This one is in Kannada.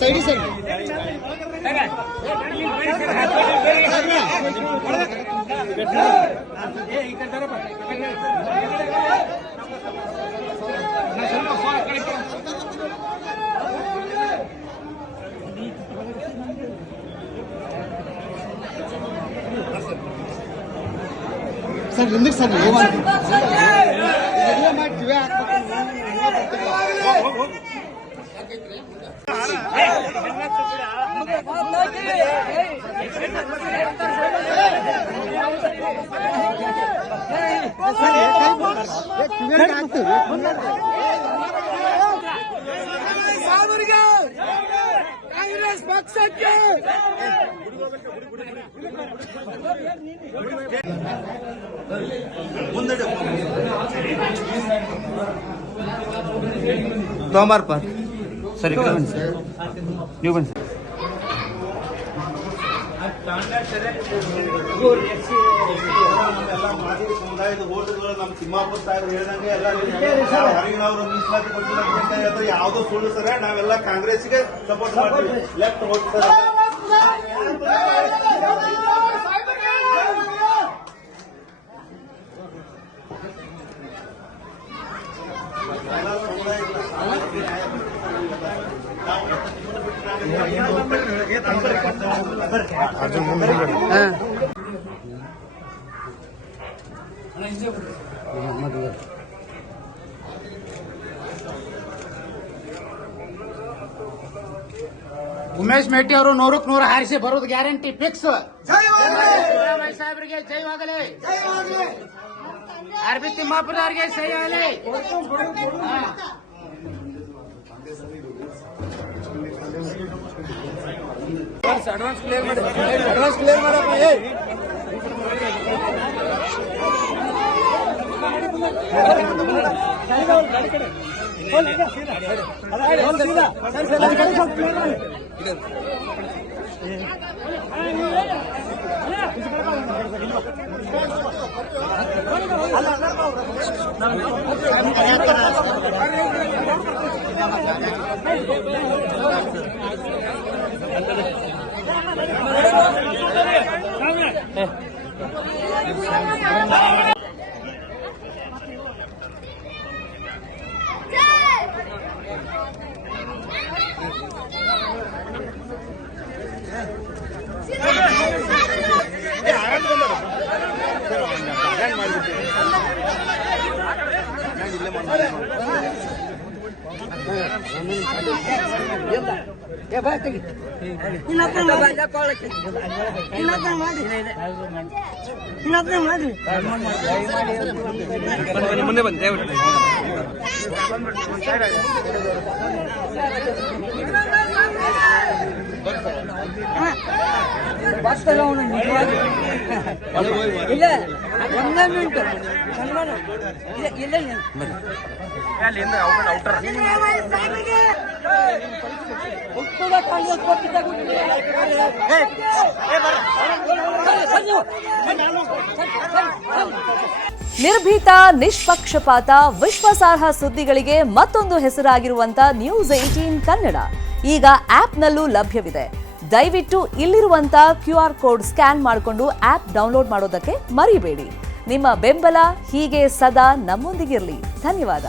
ಸೈಡಿ ಸರ್ ಸರ್ ಹಿಂದಕ್ಕೆ ಸರ್ ಮಾಡ್ತೀವಿ ಕಾಂಗ್ರೆಸ್ ಪಕ್ಷಕ್ಕೆ ತೋಮಾರ್ಪ ಸರಿ ನೀವು ಬನ್ನಿ ಸಮುದಾಯದ ಓಟುಗಳು ನಮ್ಮ ತಿಮ್ಮಾಪುರ ಸಾಹೇಬ್ ಹೇಳಿದಂಗೆ ಎಲ್ಲ ಹೊರಗಿನವರು ಮೀಸಲಾತಿ ಕೊಟ್ಟಿಲ್ಲ ಯಾವುದೋ ಸುಳ್ಳು ಸರ ನಾವೆಲ್ಲ ಕಾಂಗ್ರೆಸ್ಗೆ ಸಪೋರ್ಟ್ ಮಾಡ್ತೀವಿ ಲೆಫ್ಟ್ ಓಟ್ ಸರ್ ಉಮೇಶ್ ಮೇಟಿ ಅವರು 100ಕ್ಕೆ 100 ಹಾರಿಸಿ ಬರೋದು ಗ್ಯಾರಂಟಿ ಫಿಕ್ಸ್. ಸಾಹೇಬರಿಗೆ ಜಯವಾಗಲಿ, ಅರ್ಬಿ ತಿಮ್ಮಾಪುರ ಅವರಿಗೆ ಸಹಿ ಆಗಲಿ. ಅಡ್ವಾನ್ಸ್ ಕ್ಲಿಯರ್ ಮಾಡಿ, ಅಡ್ವಾನ್ಸ್ ಕ್ಲಿಯರ್ ಮಾಡಪ್ಪ. ಮುಂದೆ ಬಂದೆ ಇಲ್ಲ ಒಂದೇ ಮಿನಿಟ್ ಇಲ್ಲ ನಿರ್ಭೀತ, ನಿಷ್ಪಕ್ಷಪಾತ, ವಿಶ್ವಾಸಾರ್ಹ ಸುದ್ದಿಗಳಿಗೆ ಮತ್ತೊಂದು ಹೆಸರಾಗಿರುವಂತ ನ್ಯೂಸ್ 18 ಕನ್ನಡ ಈಗ ಆಪ್ನಲ್ಲೂ ಲಭ್ಯವಿದೆ. ದಯವಿಟ್ಟು ಇಲ್ಲಿರುವಂತ QR ಕೋಡ್ ಸ್ಕ್ಯಾನ್ ಮಾಡಿಕೊಂಡು ಆಪ್ ಡೌನ್ಲೋಡ್ ಮಾಡೋದಕ್ಕೆ ಮರಿಬೇಡಿ. ನಿಮ್ಮ ಬೆಂಬಲ ಹೀಗೆ ಸದಾ ನಮ್ಮೊಂದಿಗಿರಲಿ. ಧನ್ಯವಾದ.